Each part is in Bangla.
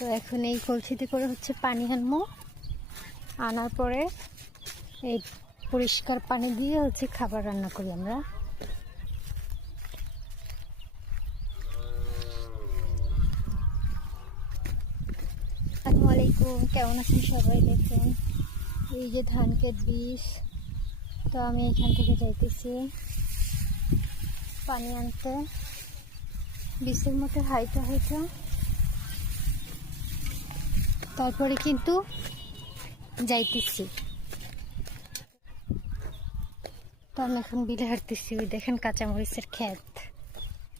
তো এখন এই কলসিতে করে হচ্ছে পানি আনব। আনার পরে এই পরিষ্কার পানি দিয়ে হচ্ছে খাবার রান্না করি আমরা। আসসালামু আলাইকুম, কেমন আছেন সবাই? দেখুন, এই যে ধান ক্ষেত বীজ, তো আমি এখান থেকে যাইতেছি। পানি আনতে। বিষের মধ্যে হাইটা হাইটা তারপরে কিন্তু যাইতেছি। তো আমি এখন বিলে হাঁটতেছি, ওই দেখেন কাঁচামরিচের ক্ষেত।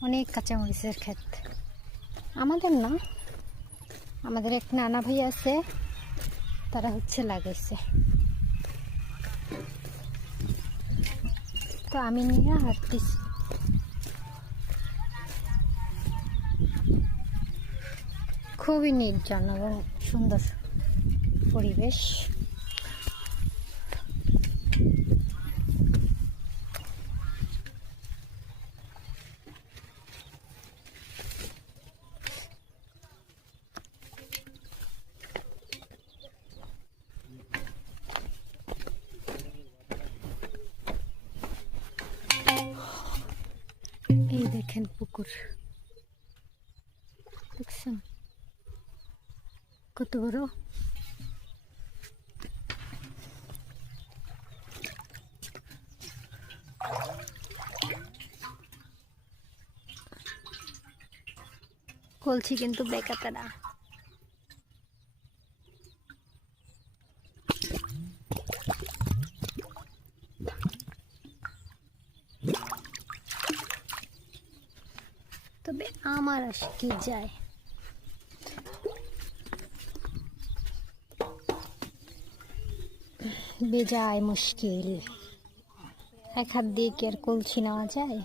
অনেক কাঁচামরিচের ক্ষেত। আমাদের না, আমাদের এক নানা ভাই আছে, তারা হচ্ছে লাগাইছে। তো আমি নিয়ে হাঁটতেছি। খুবই নির্জন এবং সুন্দর পরিবেশ এই দেখেন পুকুর দেখছেন কত বড় কলছি কিন্তু বেকাতারা তবে আমার আজকে যায়? বেজায় মুশকিল। এক হাত দিয়ে কি আর কলছি নেওয়া যায়?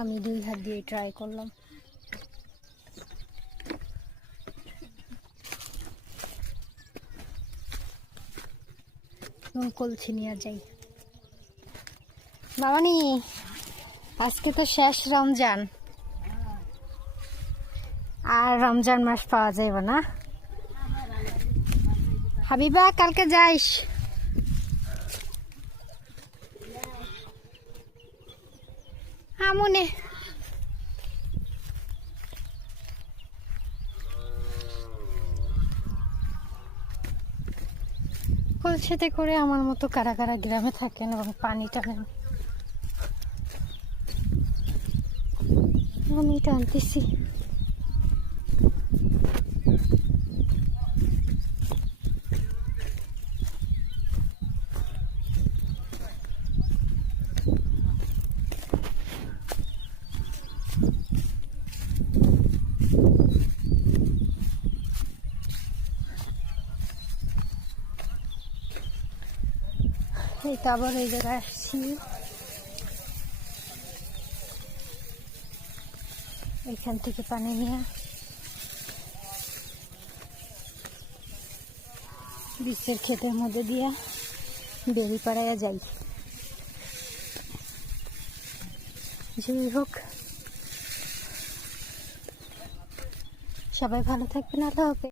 আমি দুই হাত দিয়ে ট্রাই করলাম। কলছি নিয়ে যাই বাবানি আজকে তো শেষ রমজান। আর রমজান মাস পাওয়া যাইব না। হাবিবা, কালকে যাইস? আমনে। কলসিতে করে আমার মতো কারা কারা গ্রামে থাকেন এবং পানি টানেন। আমি টানতেছি এই তো আবার এই জায়গায় আসছি। এখান থেকে পানি নিয়ে বিশ্বের ক্ষেতের মধ্যে দিয়ে বেরি পাড়াইয়া যাই। যাই হোক। সবাই ভালো থাকবেন, আল্লাহ